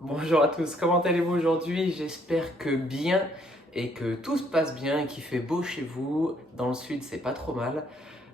Bonjour à tous, comment allez-vous aujourd'hui? J'espère que bien et que tout se passe bien et qu'il fait beau chez vous. Dans le sud, c'est pas trop mal.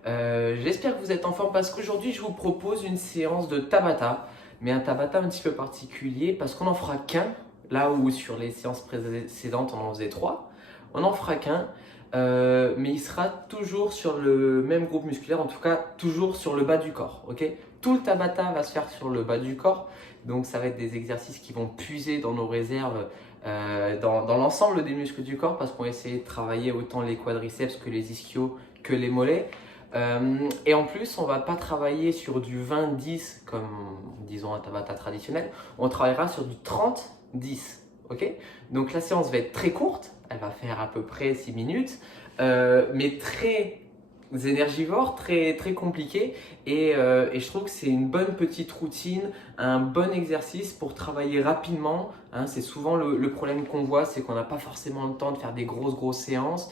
J'espère que vous êtes en forme parce qu'aujourd'hui, je vous propose une séance de Tabata, mais un Tabata un petit peu particulier parce qu'on n'en fera qu'un, là où sur les séances précédentes, on en faisait trois. On n'en fera qu'un, mais il sera toujours sur le même groupe musculaire, en tout cas toujours sur le bas du corps, ok? Tout le Tabata va se faire sur le bas du corps. Donc, ça va être des exercices qui vont puiser dans nos réserves, dans l'ensemble des muscles du corps parce qu'on va essayer de travailler autant les quadriceps que les ischios, que les mollets. Et en plus, on ne va pas travailler sur du 20-10 comme disons un Tabata traditionnel, on travaillera sur du 30-10. Ok? Donc la séance va être très courte, elle va faire à peu près 6 minutes, mais très énergivore, très, très compliqué et je trouve que c'est une bonne petite routine, un bon exercice pour travailler rapidement, hein. C'est souvent le problème qu'on voit, c'est qu'on n'a pas forcément le temps de faire des grosses séances,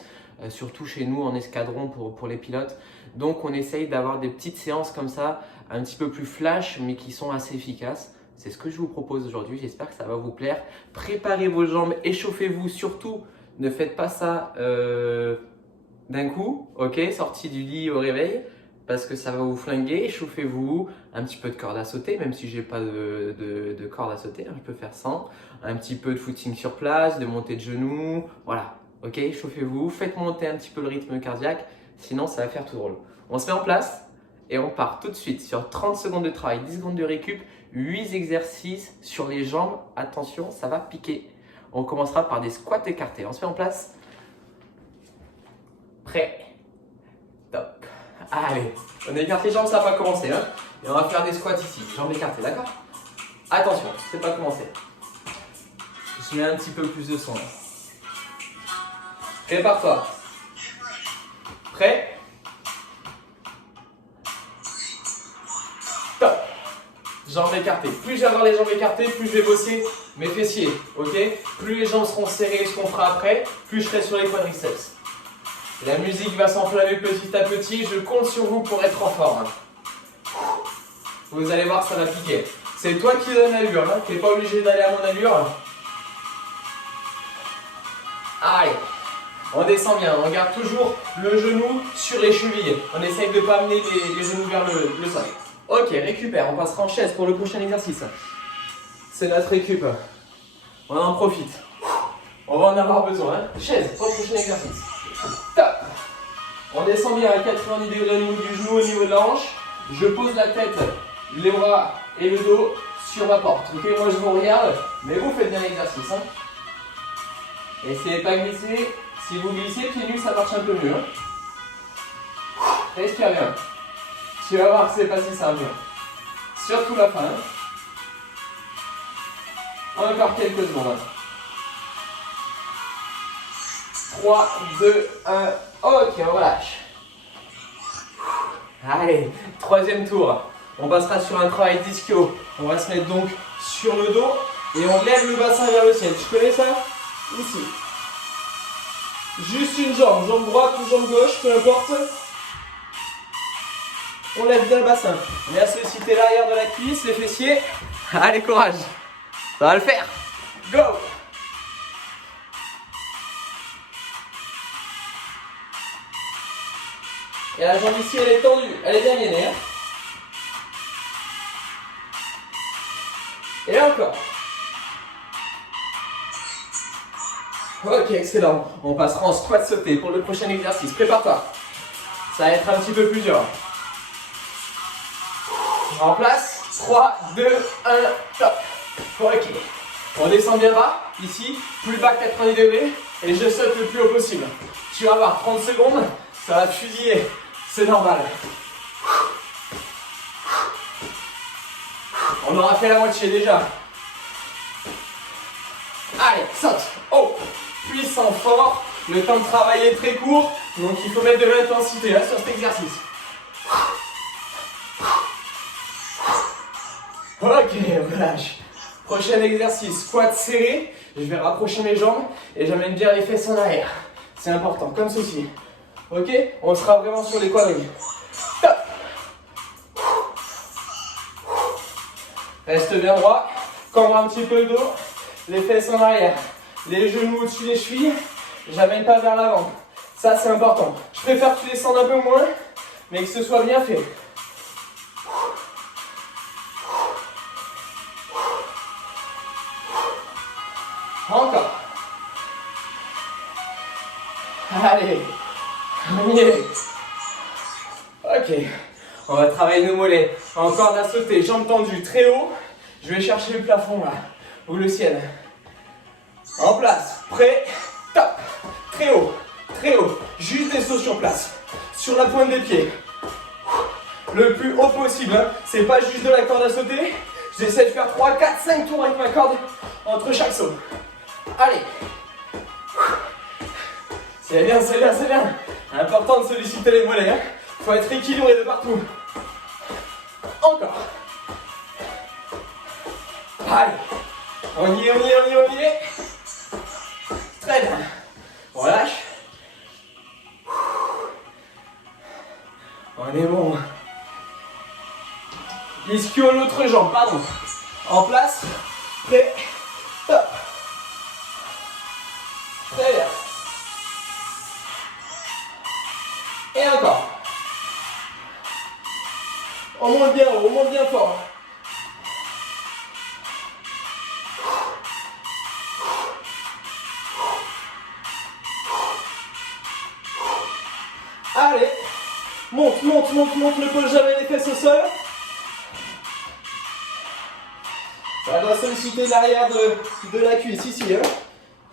surtout chez nous en escadron pour les pilotes. Donc on essaye d'avoir des petites séances comme ça, un petit peu plus flash mais qui sont assez efficaces. C'est ce que je vous propose aujourd'hui, j'espère que ça va vous plaire. Préparez vos jambes, échauffez-vous, surtout ne faites pas ça d'un coup, ok, sorti du lit au réveil, parce que ça va vous flinguer, échauffez-vous, un petit peu de corde à sauter, même si j'ai pas de corde à sauter, hein, je peux faire sans, un petit peu de footing sur place, de montée de genoux, voilà, ok, échauffez-vous, faites monter un petit peu le rythme cardiaque, sinon ça va faire tout drôle. On se met en place et on part tout de suite sur 30 secondes de travail, 10 secondes de récup, 8 exercices sur les jambes, attention, ça va piquer. On commencera par des squats écartés, on se met en place. Prêt? Top. Allez, on écarte les jambes, ça va pas commencer. Hein, et on va faire des squats ici, jambes écartées, d'accord? Attention, c'est pas commencé. Je mets un petit peu plus de son. Prépare-toi. Prêt? Top. Jambes écartées. Plus je vais avoir les jambes écartées, plus je vais bosser mes fessiers. Ok? Plus les jambes seront serrées, ce qu'on fera après, plus je serai sur les quadriceps. La musique va s'enflammer petit à petit, je compte sur vous pour être en forme. Vous allez voir, ça va piquer. C'est toi qui donne l'allure, hein. Tu n'es pas obligé d'aller à mon allure. Allez, on descend bien, on garde toujours le genou sur les chevilles. On essaye de ne pas amener les genoux vers le sol. Ok, récupère, on passera en chaise pour le prochain exercice. C'est notre récup. On en profite. On va en avoir besoin, hein. Chaise pour le prochain exercice. Top. On descend bien à 90 degrés au niveau du genou, au niveau de la hanche. Je pose la tête, les bras et le dos sur ma porte. Ok, moi je vous regarde, mais vous faites bien l'exercice. Hein. Essayez pas de glisser. Si vous glissez pieds nus, ça marche un peu mieux. Hein. Respire bien. Tu vas voir que c'est pas si simple. Surtout la fin. Hein. Encore quelques secondes. 3, 2, 1, ok, on relâche. Allez, troisième tour. On passera sur un travail d'ischio. On va se mettre donc sur le dos et on lève le bassin vers le ciel. Tu connais ça? Ici. Juste une jambe, jambe droite ou jambe gauche, peu importe. On lève bien le bassin. On vient solliciter l'arrière de la cuisse, les fessiers. Allez, courage. Ça va le faire. Go! Et la jambe ici, elle est tendue, elle est bien gainée. Hein. Et là encore. Ok, excellent. On passera en squat sauté pour le prochain exercice. Prépare-toi. Ça va être un petit peu plus dur. En place. 3, 2, 1, top. Ok. On descend bien bas, ici, plus bas que 90 degrés. Et je saute le plus haut possible. Tu vas voir, 30 secondes, ça va fusiller. C'est normal. On aura fait la moitié déjà. Allez, saute. Oh, puissant, fort. Le temps de travail est très court. Donc il faut mettre de l'intensité hein, sur cet exercice. Ok, relâche. Prochain exercice, squat serré. Je vais rapprocher mes jambes et j'amène bien les fesses en arrière. C'est important, comme ceci. Ok, on sera vraiment sur les quadrilles. Top. Reste bien droit. cambre un petit peu le dos, les fesses en arrière, les genoux au-dessus des chevilles, j'amène pas vers l'avant. Ça c'est important. Je préfère que tu descendes un peu moins, mais que ce soit bien fait. Encore. Allez, on y est. Ok, on va travailler nos mollets. Encore à sauter, jambes tendues, très haut. Je vais chercher le plafond là, ou le ciel. En place, prêt, top. Très haut, juste des sauts sur place. Sur la pointe des pieds. Le plus haut possible, hein. C'est pas juste de la corde à sauter. J'essaie de faire 3, 4, 5 tours avec ma corde entre chaque saut. Allez. C'est bien, c'est bien, c'est bien. Important de solliciter les mollets. Hein. Faut être équilibré de partout. Encore. Allez. On y est, on y est, on y est, on y est. Très bien. On relâche. On est bon. Ischio l'autre jambe, pardon. En place. Prêt. Top. Très bien. Et encore. On monte bien haut, on monte bien fort. Allez. Monte, monte, monte, monte. Ne pose jamais les fesses au sol. Ça doit solliciter l'arrière de la cuisse ici. Hein.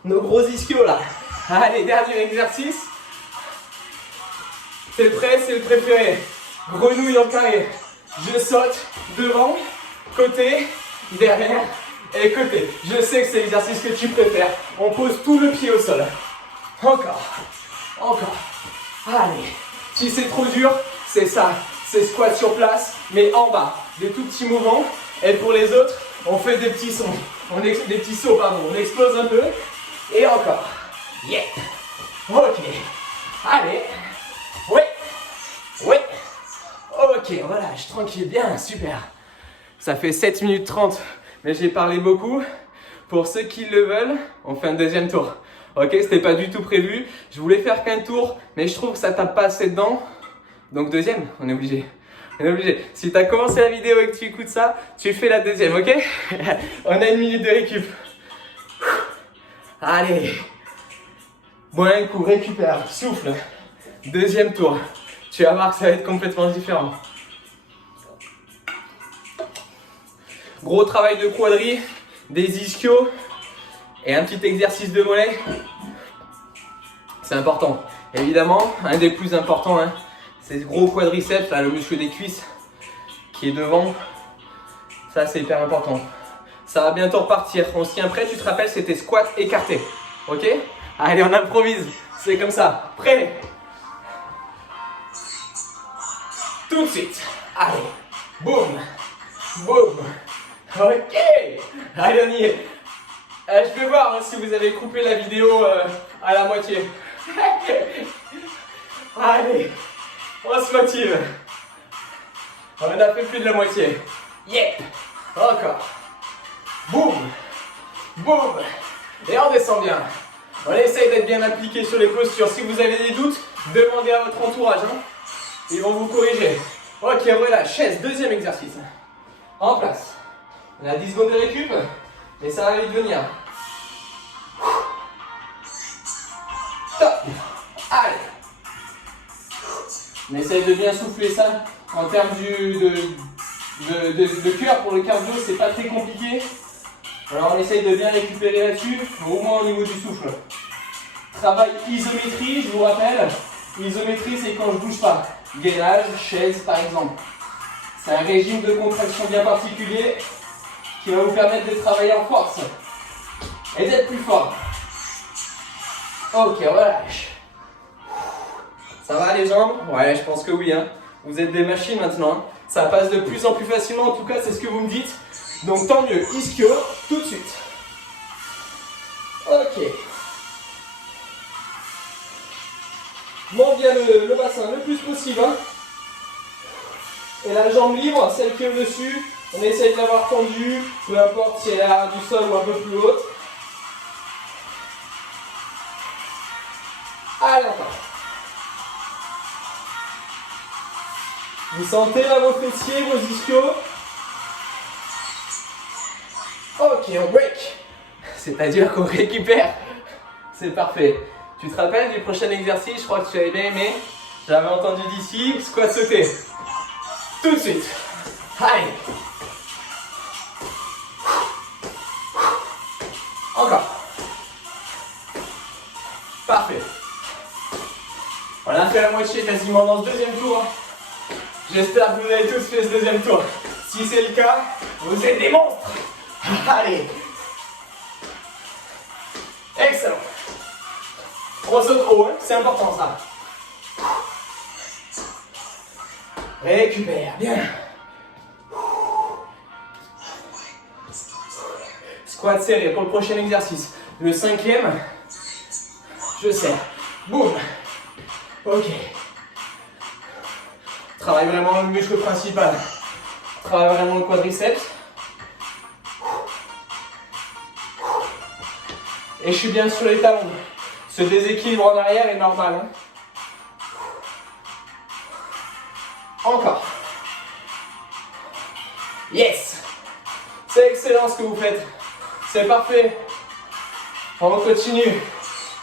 Nos gros ischios là. Allez, dernier exercice. T'es prêt, c'est le préféré. Grenouille en carré. Je saute devant, côté, derrière et côté. Je sais que c'est l'exercice que tu préfères. On pose tout le pied au sol. Encore. Encore. Allez. Si c'est trop dur, c'est ça. C'est squat sur place, mais en bas. Des tout petits mouvements. Et pour les autres, on fait des petits sons. Des petits sauts, pardon. On explose un peu. Et encore. Yeah. Ok. Allez. Oui. Oui. Ok, on relâche. Tranquille. Bien. Super. Ça fait 7 minutes 30. Mais j'ai parlé beaucoup. Pour ceux qui le veulent, on fait un deuxième tour. Ok, c'était pas du tout prévu. Je voulais faire qu'un tour, mais je trouve que ça tape pas assez dedans. Donc deuxième, on est obligé. On est obligé. Si tu as commencé la vidéo et que tu écoutes ça, tu fais la deuxième, ok? On a 1 minute de récup. Allez. Bon, un coup, récupère, souffle. Deuxième tour. Tu vas voir que ça va être complètement différent. Gros travail de quadri, des ischios et un petit exercice de mollet. C'est important. Évidemment, un des plus importants, hein, c'est ce gros quadriceps, là, le muscle des cuisses qui est devant. Ça, c'est hyper important. Ça va bientôt repartir. On se tient prêt, tu te rappelles, c'était squat écarté. Ok? Allez, on improvise. C'est comme ça. Prêt? Tout de suite. Allez. Boum. Boum. Ok. Allez, on y est. Je vais voir hein, si vous avez coupé la vidéo à la moitié. Allez. On se motive. On a fait plus de la moitié. Yeah. Encore. Boum. Boum. Et on descend bien. On essaye d'être bien appliqué sur les postures. Si vous avez des doutes, demandez à votre entourage. Hein. Ils vont vous corriger. Ok, relâche. Chaise, deuxième exercice. En place. On a 10 secondes de récup, mais ça va vite venir. Top. Allez. On essaye de bien souffler ça. En termes de cœur, pour le cardio, c'est pas très compliqué. Alors on essaye de bien récupérer là-dessus, au moins au niveau du souffle. Travail isométrie, je vous rappelle. Isométrie, c'est quand je bouge pas. Gainage, chaise par exemple. C'est un régime de contraction bien particulier qui va vous permettre de travailler en force et d'être plus fort. Ok, relâche. Ça va les jambes? Ouais, je pense que oui. Hein. Vous êtes des machines maintenant. Hein. Ça passe de plus en plus facilement, en tout cas c'est ce que vous me dites. Donc tant mieux, ischio, tout de suite. Ok. Monte bien le bassin le plus possible. Hein. Et la jambe libre, celle qui est au-dessus, On essaye de l'avoir tendu, peu importe si elle est à du sol ou un peu plus haute. Allez, encore. Vous sentez là vos fessiers, vos ischios? Ok, on break. C'est-à-dire qu'on récupère. C'est parfait. Tu te rappelles du prochain exercice? Je crois que tu avais bien aimé. J'avais entendu d'ici, squat sauté. Tout de suite. Allez. Encore. Parfait. On a fait la moitié quasiment dans ce deuxième tour. J'espère que vous avez tous fait ce deuxième tour. Si c'est le cas, vous êtes des monstres. Allez. Excellent. On saute haut, hein, c'est important ça. Récupère, bien. Squat serré pour le prochain exercice. Le 5e, je serre. Boum. Ok. Travaille vraiment le muscle principal. Travaille vraiment le quadriceps. Et je suis bien sur les talons. Ce déséquilibre en arrière est normal. Hein. Encore. Yes. C'est excellent ce que vous faites. C'est parfait. On continue.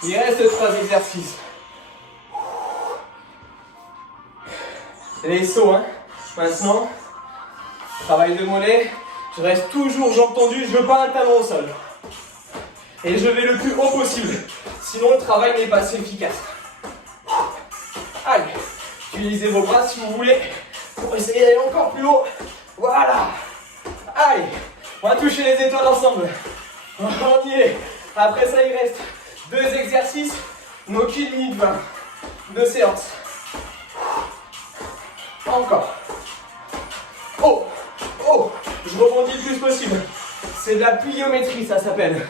Il reste 3 exercices. Les sauts, hein. Maintenant, travail de mollet. Je reste toujours jambes tendues. Je veux pas un talon au sol. Et je vais le plus haut possible. Sinon, le travail n'est pas assez efficace. Allez. Utilisez vos bras si vous voulez pour essayer d'aller encore plus haut. Voilà. Allez. On va toucher les étoiles ensemble. On y est. Après ça, il reste 2 exercices. Donc 1 minute 20 de séance. Encore. Oh. Oh. Je rebondis le plus possible. C'est de la pliométrie, ça s'appelle.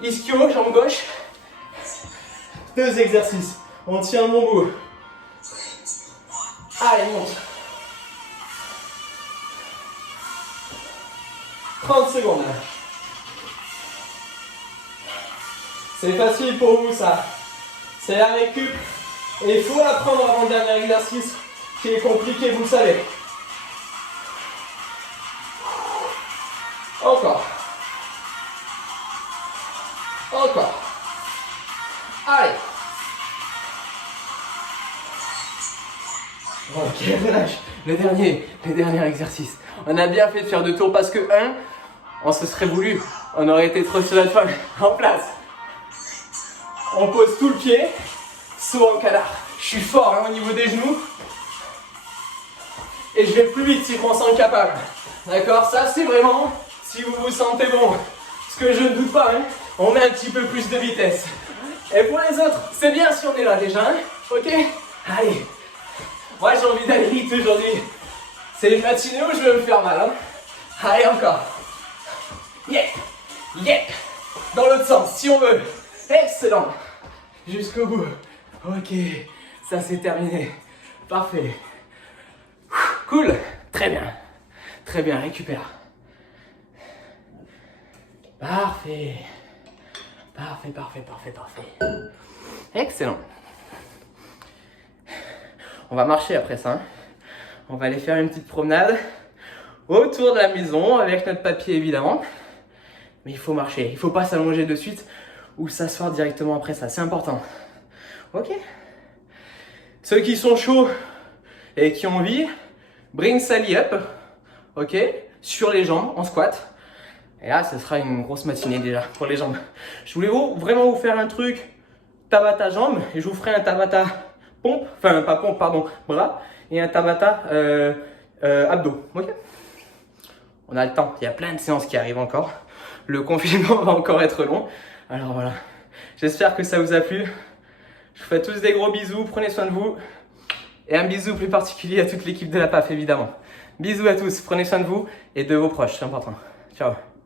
Ischio, jambe gauche. 2 exercices. On tient mon bout. Allez, monte. 30 secondes. C'est facile pour vous ça. C'est la récup. Et il faut apprendre avant le dernier exercice qui est compliqué, vous le savez. Encore. Encore. Allez. Ok, relâche. Le dernier exercice. On a bien fait de faire 2 tours parce que on se serait voulu. On aurait été trop sur la fin. En place. On pose tout le pied. Saut en canard. Je suis fort hein, au niveau des genoux. Et je vais plus vite si je m'en sens capable. D'accord? Ça c'est vraiment si vous vous sentez bon. Ce que je ne doute pas. Hein, on met un petit peu plus de vitesse. Et pour les autres, c'est bien si on est là déjà. Hein, ok? Allez. Moi j'ai envie d'aller vite aujourd'hui. C'est une matinée où je vais me faire mal. Hein. Allez encore. Yep. Yep. Dans l'autre sens si on veut. Excellent. Jusqu'au bout. Ok. Ça c'est terminé. Parfait. Cool. Très bien. Très bien. Récupère. Parfait. Parfait, parfait, parfait, parfait. Excellent. On va marcher après ça. Hein. On va aller faire une petite promenade autour de la maison avec notre papier évidemment. Mais il faut marcher. Il ne faut pas s'allonger de suite ou s'asseoir directement après ça. C'est important. Ok. Ceux qui sont chauds et qui ont envie, bring Sally up. Ok. Sur les jambes en squat. Et là, ce sera une grosse matinée déjà pour les jambes. Je voulais vraiment vous faire un truc Tabata jambes et je vous ferai un Tabata pompe, enfin pas pompe, pardon, bras et un Tabata abdos. Ok. On a le temps, il y a plein de séances qui arrivent encore. Le confinement va encore être long. Alors voilà, j'espère que ça vous a plu. Je vous fais tous des gros bisous, prenez soin de vous. Et un bisou plus particulier à toute l'équipe de la PAF évidemment. Bisous à tous, prenez soin de vous et de vos proches, c'est important. Ciao.